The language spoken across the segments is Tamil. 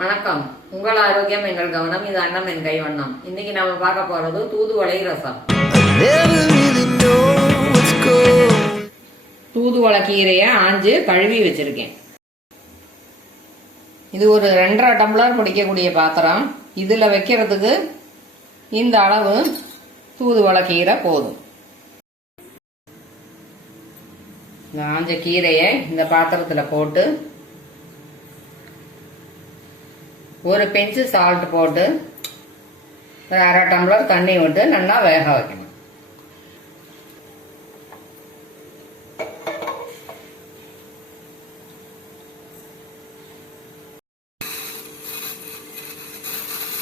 வணக்கம். உங்கள் ஆரோக்கியம் எங்கள் கவனம் இது அன்னம் என் கைவண்ணம். இன்னைக்கு நாம பார்க்க போறது தூதுவளை ரசம். தூதுவளை கீரையை ஆஞ்சு கழுவி வச்சிருக்கேன். இது ஒரு ரெண்டரை டம்ளர் பிடிக்கக்கூடிய பாத்திரம். இதில் வைக்கிறதுக்கு இந்த அளவு தூதுவளை கீரை போதும். இந்த ஆஞ்ச கீரையை இந்த பாத்திரத்தில் போட்டு ஒரு பெஞ்சு சால்ட் போட்டு ஒரு அரை டம்ளர் தண்ணி விட்டு நல்லா வேக வைக்கணும்.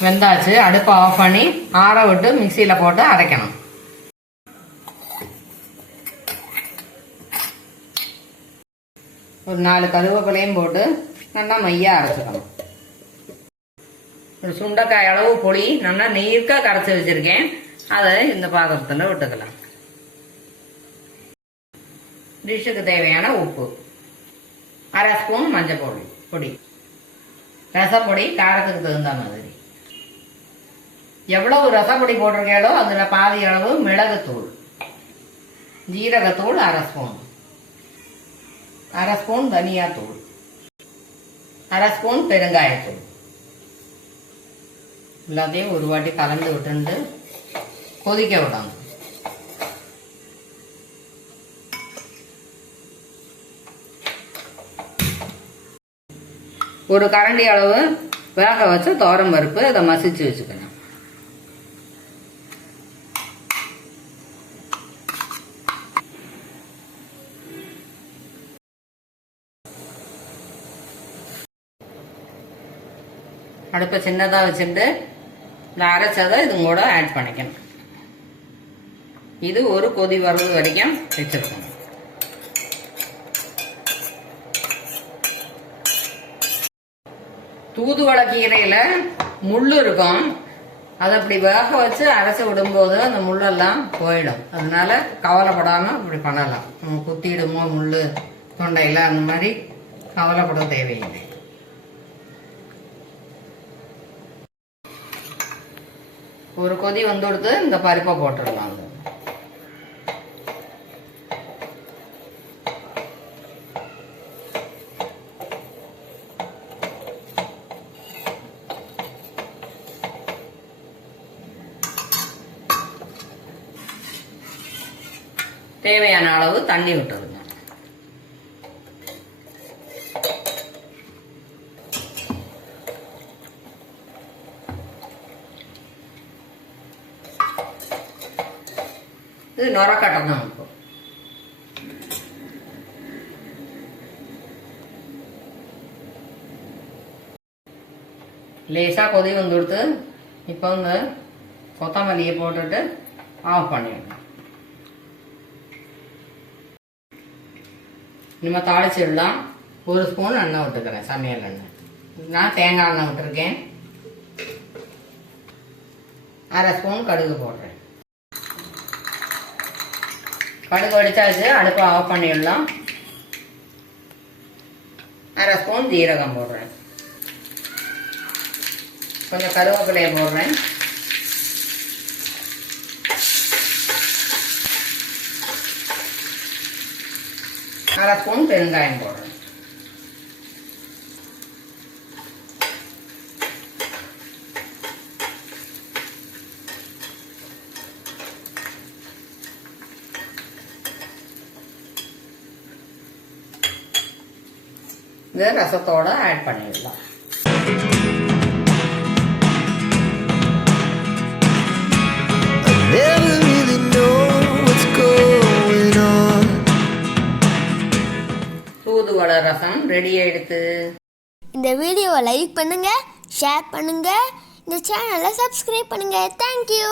வெந்தாச்சு அடுப்பை ஆஃப் பண்ணி ஆற விட்டு மிக்சியில் போட்டு அரைக்கணும். ஒரு நாலு கருவேப்பிலையும் போட்டு நல்லா மையாக அரைச்சிக்கணும். ஒரு சுண்டைக்காய் அளவு புளி நல்லா நீர்க்கா கரைச்சி வச்சிருக்கேன். அதை இந்த பாத்திரத்தில் விட்டுக்கலாம். டிஷ்ஷுக்கு தேவையான உப்பு. அரை ஸ்பூன் மஞ்சள் பொடி பொடி. ரசப்பொடி காரத்துக்கு தகுந்த மாதிரி. எவ்வளவு ரசப்பொடி போட்டிருக்கீங்களோ அதில் பாதி அளவு மிளகுத்தூள். ஜீரகத்தூள் அரை ஸ்பூன். அரை ஸ்பூன் தனியாத்தூள். அரை ஸ்பூன் பெருங்காயத்தூள். எல்லாத்தையும் ஒரு வாட்டி கலந்து விட்டுண்டு கொதிக்க விடணும். ஒரு கரண்டி அளவு வேக வச்சு தோரம் பருப்பு அதை மசிச்சு வச்சுக்கணும். அடுப்பை சின்னதாக வச்சுட்டு இந்த அரைச்சதை இது கூட ஆட் பண்ணிக்கணும். இது ஒரு கொதி வரவு வரைக்கும் வச்சிருக்கணும். தூதுவளை கீரையில முள் இருக்கும். அதை அப்படி வேக வச்சு அரைச்சி விடும்போது அந்த முள்ளெல்லாம் போயிடும். அதனால கவலைப்படாம இப்படி பண்ணலாம். நம்ம குத்திடுமோ முள் தொண்டையில அந்த மாதிரி கவலைப்பட தேவையில்லை. ஒரு கொதி வந்து கொடுத்து இந்த பருப்பை போட்டுடலாம். தேவையான அளவு தண்ணி விட்டுருங்க இது நுரக்கட்டம் தான். இருக்கும் லேசாக கொதி வந்து கொடுத்து இப்போ வந்து கொத்தமல்லியை போட்டுட்டு ஆஃப் பண்ணிடணும். இனிமே தாளிச்சிடலாம். ஒரு ஸ்பூன் எண்ணெய் விட்டுக்கிறேன் சமையல் எண்ணெய். நான் தேங்காய் எண்ணெய் விட்டுருக்கேன். அரை ஸ்பூன் கடுகு போடுறேன். கடுகு வெடிச்சாச்சு அடுப்பை ஆஃப் பண்ணிடலாம். அரை ஸ்பூன் ஜீரகம் போடுறேன். கொஞ்சம் கருவேப்பிலையை போடுறேன். அரை ஸ்பூன் பெருங்காயம் போடுறேன். இது ரசத்தோட ஆட் பண்ணிடலாம். தூதுவளை ரசம் ரெடி ஆயிடுத்து. இந்த வீடியோவை லைக் பண்ணுங்க ஷேர் பண்ணுங்க இந்த சேனலை சப்ஸ்கிரைப் பண்ணுங்க. தேங்க்யூ